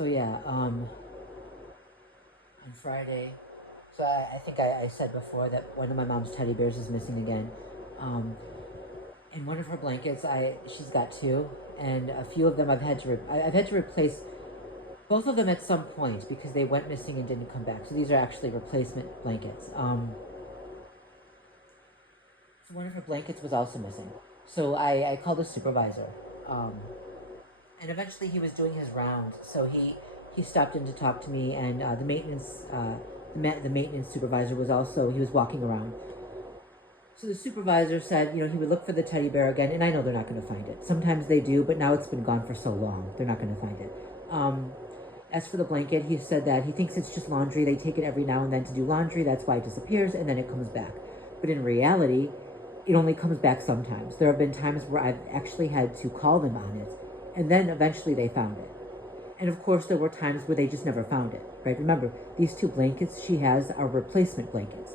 So yeah, on Friday, so I think I said before that one of my mom's teddy bears is missing again. Um, and one of her blankets, she's got two, and a few of them I've had to replace both of them at some point because they went missing and didn't come back. So these are actually replacement blankets. So one of her blankets was also missing. So I called the supervisor. Um, and eventually he was doing his round. So he stopped in to talk to me, and the maintenance supervisor was also, he was walking around. So the supervisor said, he would look for the teddy bear again, and I know they're not going to find it. Sometimes they do, but now it's been gone for so long, they're not going to find it. As for the blanket, he said that he thinks it's just laundry. They take it every now and then to do laundry. That's why it disappears, and then it comes back. But in reality, it only comes back sometimes. There have been times where I've actually had to call them on it, and then eventually they found it. And of course, there were times where they just never found it, right? Remember, these two blankets she has are replacement blankets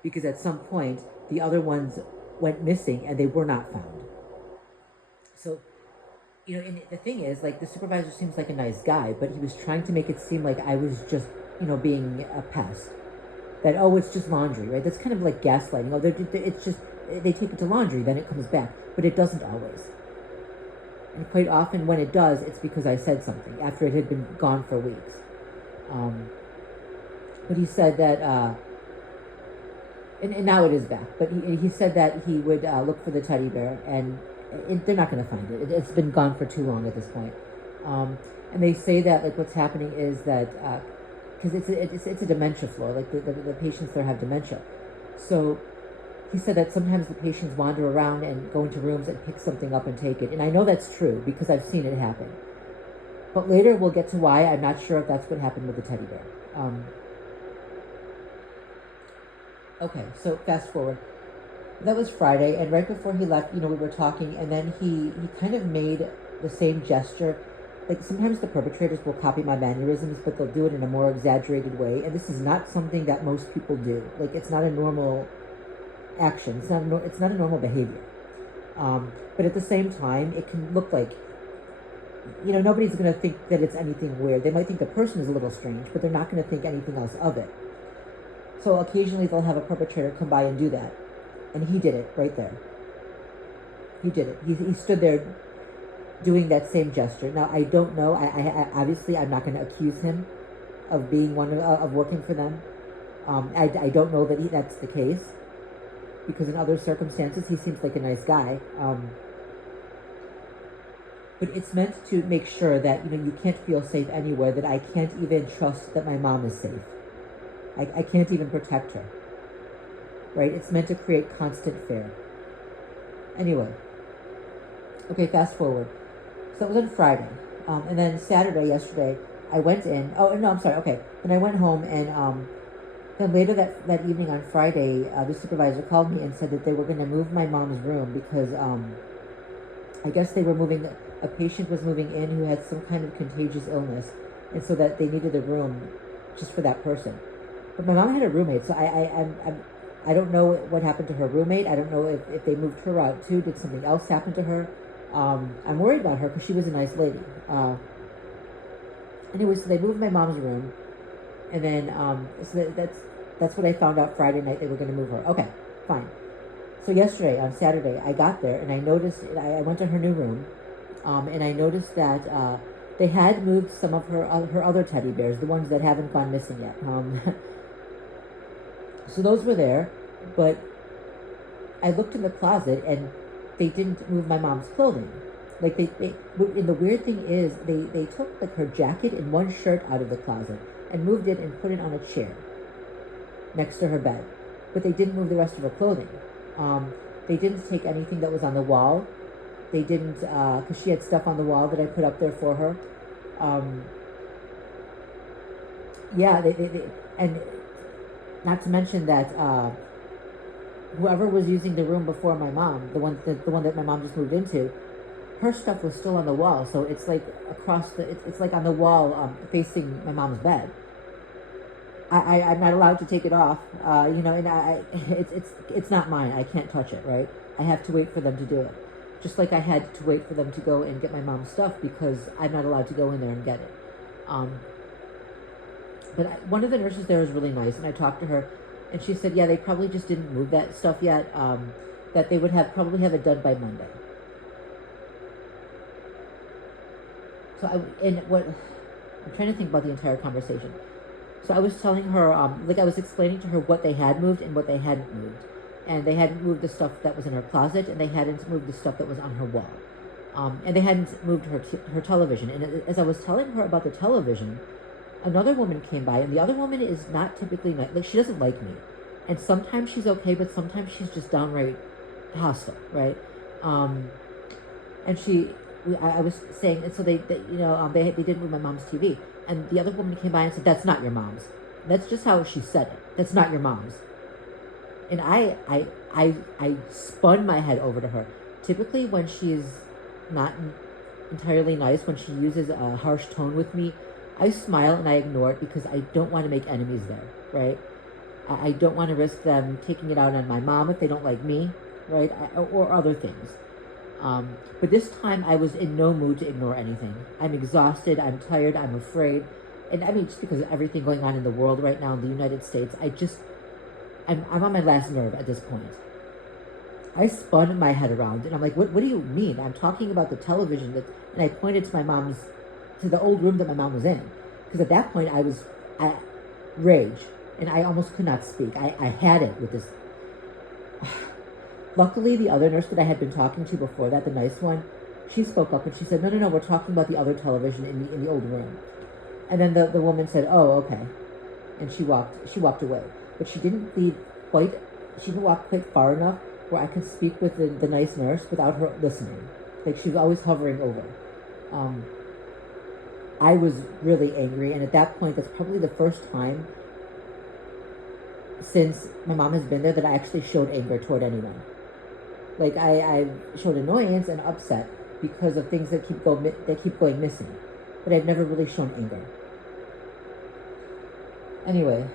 because at some point, the other ones went missing and they were not found. So, and the thing is, like, the supervisor seems like a nice guy, but he was trying to make it seem like I was just, being a pest. That, oh, it's just laundry, right? That's kind of like gaslighting. Oh, it's just, they take it to laundry, then it comes back. But it doesn't always. And quite often when it does, it's because I said something after it had been gone for weeks. But he said that, and now it is back, but he said that he would look for the teddy bear, and they're not going to find it. It's been gone for too long at this point. And they say that, like, what's happening is that, because it's a dementia floor, like the patients there have dementia. So he said that sometimes the patients wander around and go into rooms and pick something up and take it. And I know that's true because I've seen it happen. But later we'll get to why. I'm not sure if that's what happened with the teddy bear. Okay, so fast forward. That was Friday, and right before he left, we were talking, and then he kind of made the same gesture. Like, sometimes the perpetrators will copy my mannerisms, but they'll do it in a more exaggerated way, and this is not something that most people do. Like, it's not a normal action. It's not a normal behavior. But at the same time, it can look like, nobody's going to think that it's anything weird. They might think the person is a little strange, but they're not going to think anything else of it. So occasionally they'll have a perpetrator come by and do that. And he did it right there. He did it. He stood there doing that same gesture. Now, I don't know. I obviously, I'm not going to accuse him of being of working for them. I don't know that that's the case, because in other circumstances, he seems like a nice guy. But it's meant to make sure that, you can't feel safe anywhere, that I can't even trust that my mom is safe. I can't even protect her. Right? It's meant to create constant fear. Anyway. Okay, fast forward. So it was on Friday. And then Saturday, yesterday, I went in. Oh, no, I'm sorry. Okay. Then I went home, and then later that evening on Friday, the supervisor called me and said that they were going to move my mom's room because I guess they were moving, a patient was moving in who had some kind of contagious illness, and so that they needed a room just for that person. But my mom had a roommate, so I don't know what happened to her roommate. I don't know if they moved her out too. Did something else happen to her? I'm worried about her because she was a nice lady. Anyway, so they moved my mom's room, and then so that's what I found out Friday night. They were going to move her. Okay, fine. So yesterday, on Saturday, I got there and I noticed. I went to her new room, and I noticed that they had moved some of her other teddy bears, the ones that haven't gone missing yet. So those were there, but I looked in the closet and they didn't move my mom's clothing. Like and the weird thing is they took like her jacket and one shirt out of the closet and moved it and put it on a chair next to her bed. But they didn't move the rest of her clothing. They didn't take anything that was on the wall. They didn't, because she had stuff on the wall that I put up there for her. Yeah, and not to mention that whoever was using the room before my mom, the one that my mom just moved into, her stuff was still on the wall. So it's like it's like on the wall facing my mom's bed. I'm not allowed to take it off, and it's not mine. I can't touch it, right? I have to wait for them to do it. Just like I had to wait for them to go and get my mom's stuff because I'm not allowed to go in there and get it. Um, one of the nurses there was really nice, and I talked to her, and she said, yeah, they probably just didn't move that stuff yet. That they would probably have it done by Monday. So I'm trying to think about the entire conversation. So I was telling her, I was explaining to her what they had moved and what they hadn't moved. And they hadn't moved the stuff that was in her closet, and they hadn't moved the stuff that was on her wall. And they hadn't moved her television. And as I was telling her about the television, another woman came by, and the other woman is not typically nice. Like, she doesn't like me. And sometimes she's okay, but sometimes she's just downright hostile, right? And I was saying, and so they didn't move my mom's TV. And the other woman came by and said, that's not your mom's. That's just how she said it. That's not your mom's. And I spun my head over to her. Typically when she's not entirely nice, when she uses a harsh tone with me, I smile and I ignore it because I don't want to make enemies there, right? I don't want to risk them taking it out on my mom if they don't like me, right? Or other things. But this time I was in no mood to ignore anything. I'm exhausted, I'm tired, I'm afraid. And I mean, just because of everything going on in the world right now in the United States, I'm on my last nerve at this point. I spun my head around and I'm like, what do you mean? I'm talking about the television and I pointed to the old room that my mom was in. Because at that point I was at rage and I almost could not speak. I had it with this. Luckily, the other nurse that I had been talking to before that, the nice one, she spoke up and she said, no, we're talking about the other television in the old room. And then the woman said, oh, okay. And she walked away. But she didn't walk quite far enough where I could speak with the nice nurse without her listening. Like, she was always hovering over. I was really angry, and at that point, that's probably the first time since my mom has been there that I actually showed anger toward anyone. Like, I showed annoyance and upset because of things that keep going missing. But I've never really shown anger. Anyway.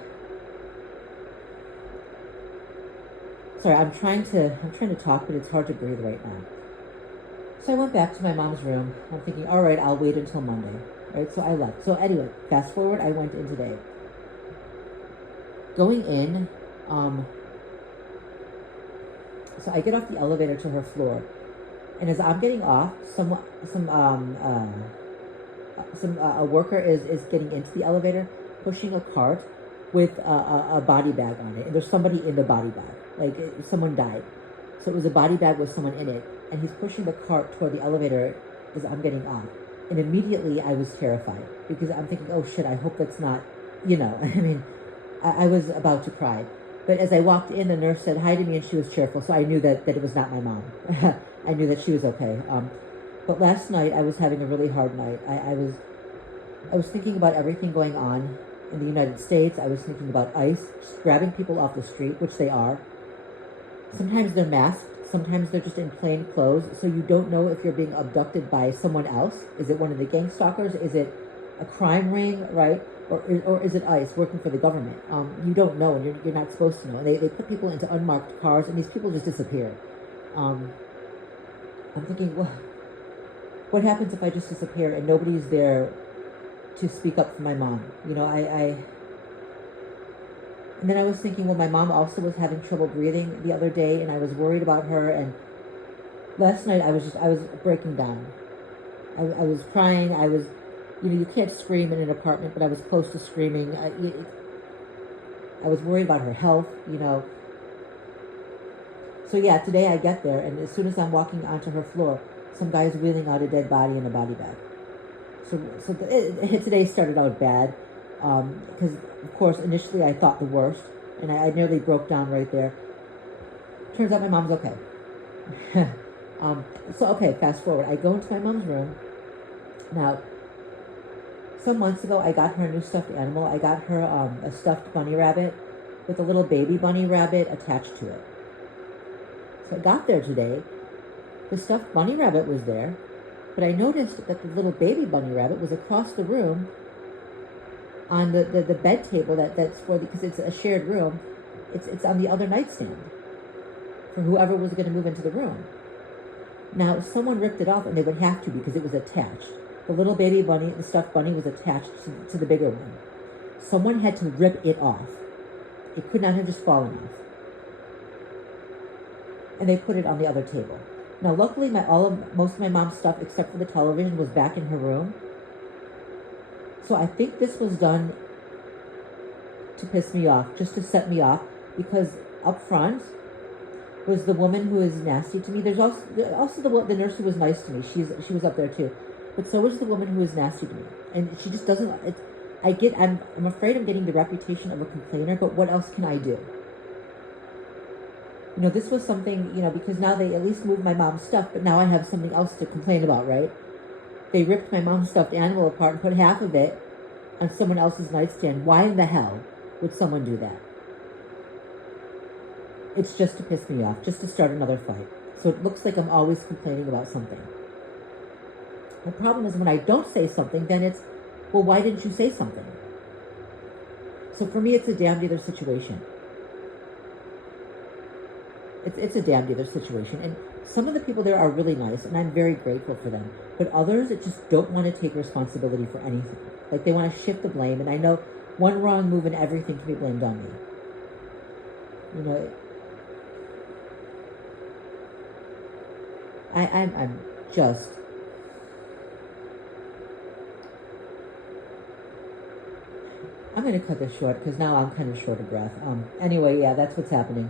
Sorry, I'm trying to talk, but it's hard to breathe right now. So I went back to my mom's room. I'm thinking, all right, I'll wait until Monday. Right, so I left. So anyway, fast forward, I went in today. Going in, so I get off the elevator to her floor, and as I'm getting off, a worker is getting into the elevator, pushing a cart with a body bag on it, and there's somebody in the body bag, like someone died, so it was a body bag with someone in it, and he's pushing the cart toward the elevator as I'm getting off, and immediately I was terrified because I'm thinking, oh shit, I hope that's not, I mean, I was about to cry. But as I walked in, the nurse said hi to me and she was cheerful, so I knew that it was not my mom. I knew that she was okay. But last night I was having a really hard night. I was thinking about everything going on in the United States. I was thinking about ICE just grabbing people off the street, which they are. Sometimes they're masked, sometimes they're just in plain clothes, so you don't know if you're being abducted by someone else. Is it one of the gang stalkers? Is it a crime ring, right? Or is it ICE working for the government? You don't know, and you're not supposed to know. They put people into unmarked cars, and these people just disappear. I'm thinking, well, what happens if I just disappear and nobody's there to speak up for my mom? And then I was thinking, well, my mom also was having trouble breathing the other day, and I was worried about her. And last night I was breaking down. I was crying. I was. You can't scream in an apartment, but I was close to screaming. I was worried about her health, So yeah, today I get there, and as soon as I'm walking onto her floor, some guy's wheeling out a dead body in a body bag. So today started out bad, because, of course, initially I thought the worst, and I nearly broke down right there. Turns out my mom's okay. Okay, fast forward. I go into my mom's room. Now, some months ago, I got her a new stuffed animal. I got her a stuffed bunny rabbit with a little baby bunny rabbit attached to it. So I got there today. The stuffed bunny rabbit was there, but I noticed that the little baby bunny rabbit was across the room on the bed table that's for because it's a shared room. It's on the other nightstand for whoever was going to move into the room. Now, someone ripped it off, and they would have to because it was attached. The little baby bunny, the stuffed bunny, was attached to the bigger one. Someone had to rip it off. It could not have just fallen off. And they put it on the other table. Now, luckily, most of my mom's stuff, except for the television, was back in her room. So I think this was done to piss me off, just to set me off, because up front was the woman who is nasty to me. There's also the nurse who was nice to me. She was up there too, but so was the woman who was nasty to me, and she just doesn't. I'm afraid I'm getting the reputation of a complainer, but what else can I do? You know, this was something, you know, because now they at least moved my mom's stuff, but now I have something else to complain about, right? They ripped my mom's stuffed animal apart and put half of it on someone else's nightstand. Why in the hell would someone do that? It's just to piss me off, just to start another fight. So it looks like I'm always complaining about something. The problem is when I don't say something, then it's, well, why didn't you say something? So for me, it's a damned either situation. It's a damned either situation. And some of the people there are really nice, and I'm very grateful for them. But others that just don't want to take responsibility for anything. Like they want to shift the blame. And I know one wrong move and everything can be blamed on me. You know, I'm just... I'm going to cut this short because now I'm kind of short of breath. Anyway, yeah, that's what's happening.